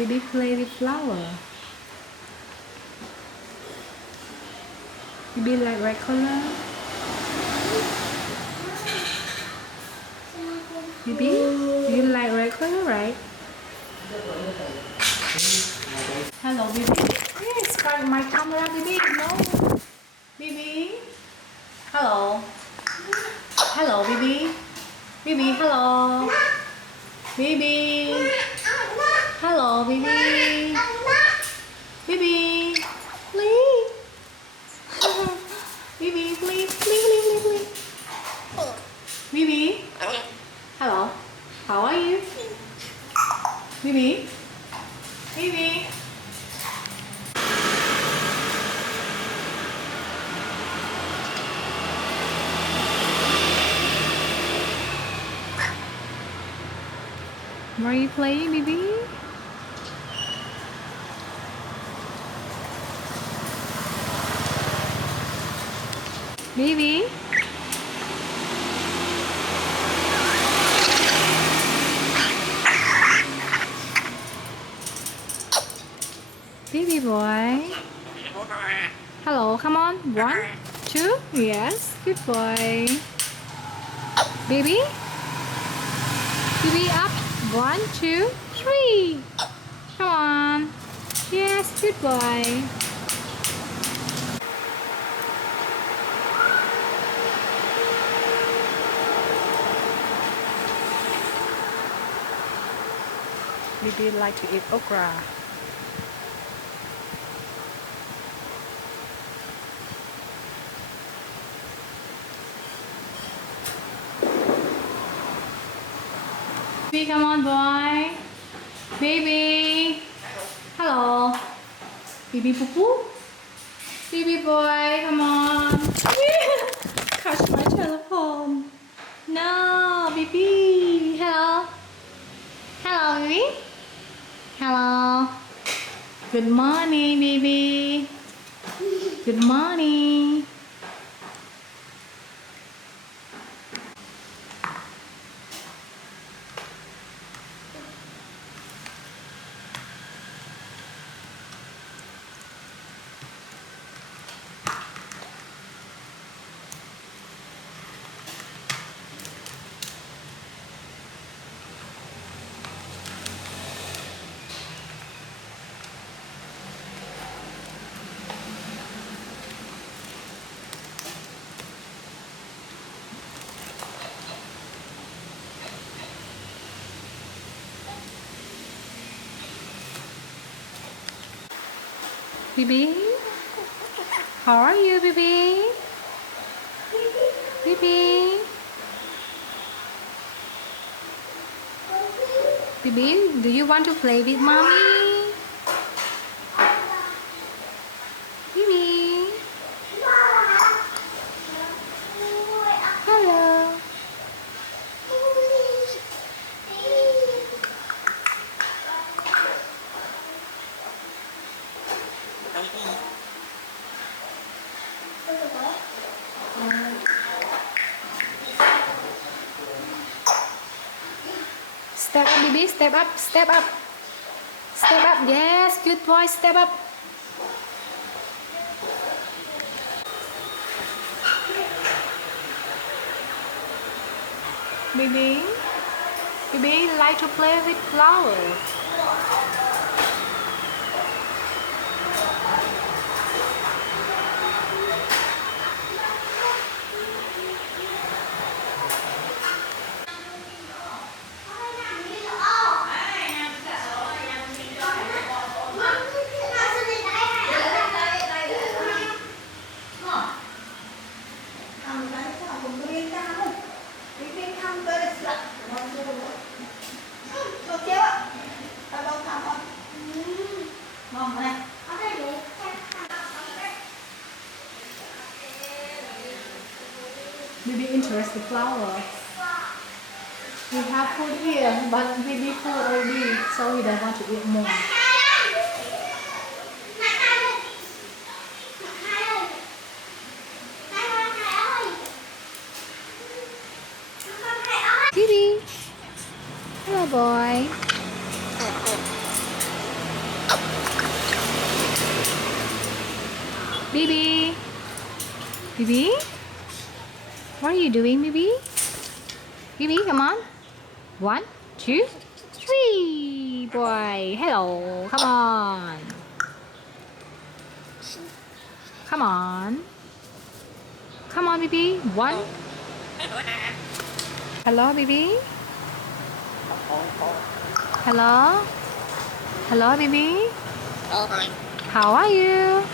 Bibi play with flower. Bibi like red color. Bibi, you like red color, right? Hello, Bibi. Yes, try my camera, Bibi. No, Bibi. Hello. Hello, Bibi. Bibi, hello. Bibi. Hello, Bibi. Bibi. Please. Bibi, please, please, please, please. Bibi. Hello. How are you? Bibi. Bibi. Where are you playing, Bibi? Bibi? Bibi boy. Hello, come on. 1, 2. Yes, good boy. Bibi? Bibi up. 1, 2, 3. Come on. Yes, good boy. Bibi like to eat okra. Bibi, come on, boy. Baby. Hello. Bibi poo poo. Bibi boy, come on. Catch my telephone. No, Bibi. Hello. Hello, Bibi. Hello. Good morning, Bibi. Good morning. Bibi, how are you, Bibi? Bibi, Bibi, do you want to play with mommy? Bibi, hello. Step up, Bibi. Step up. Step up. Step up. Yes, good boy. Step up. Bibi. Bibi like to play with flowers. Bibi interested flower. We have food here, but Bibi full already, so we don't want to eat more. Bibi, hello boy. Bibi. Bibi? What are you doing, Bibi? Bibi, come on. 1, 2, 3. Boy, hello. Come on. Come on. Come on, Bibi. 1. Hello, Bibi. Hello. Hello, Bibi. How are you?